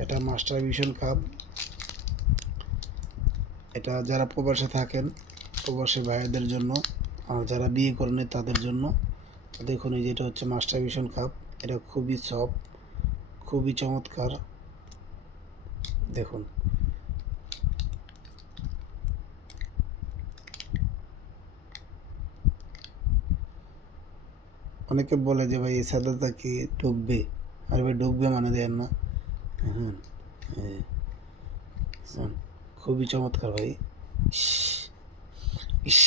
এটা master vision cup. এটা যারা প্রবাসে থাকেন, প্রবাসী ভাইদের জন্য, আর যারা বিয়ে করেন তাদের জন্য। দেখুন এই যেটা হচ্ছে মাস্টার ভিশন কাপ। এটা খুবই সফট, খুবই চমৎকার। দেখুন অনেকে বলে যে ভাই এই সাদাটা কি ঢুকবে, আর ভাই ঢুকবে মানে দেন না। হ্যাঁ, খুবই চমৎকার ভাই। ইস, ইস,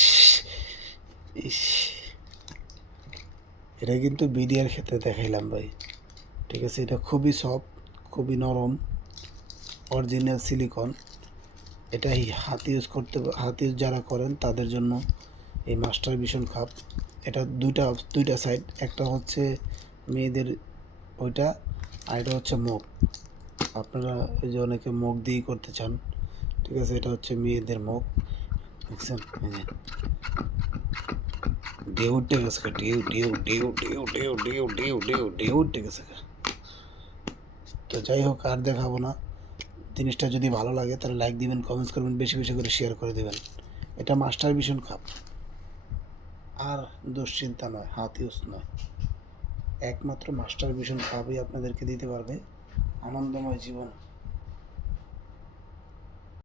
ইস, এটা কিন্তু বিডিআর ক্ষেত্রে দেখাইলাম ভাই। ঠিক আছে, এটা খুবই সফট, খুবই নরম, অরিজিনাল সিলিকন। এটাই হাত ইউজ যারা করেন তাদের জন্য এই মাস্টার ভিশন কাপ। এটা দুইটা সাইড, একটা হচ্ছে মেয়েদের ওইটা, আর এটা হচ্ছে মুখ। আপনারা ওই যে অনেকে মুখ দিয়েই করতে চান, ঠিক আছে, এটা হচ্ছে মেয়েদের মুখ। দেখছেন ঢেউ উঠে গেছে, ঢেউ ঢেউ ঢেউ ঢেউ ঢেউ ঢেউ ঢেউ ঢেউ ঢেউ উঠে গেছে। তো যাই হোক, আর দেখাবো না। জিনিসটা যদি ভালো লাগে তাহলে লাইক দিবেন, কমেন্টস করবেন, বেশি বেশি করে শেয়ার করে দেবেন। এটা মাস্টার ভিশন কাপ, আর দুশ্চিন্তা নয়, হাত ইউজ নয়। একমাত্র মাস্টার ভিশন কাপই আপনাদেরকে দিতে পারবে আনন্দময় জীবন।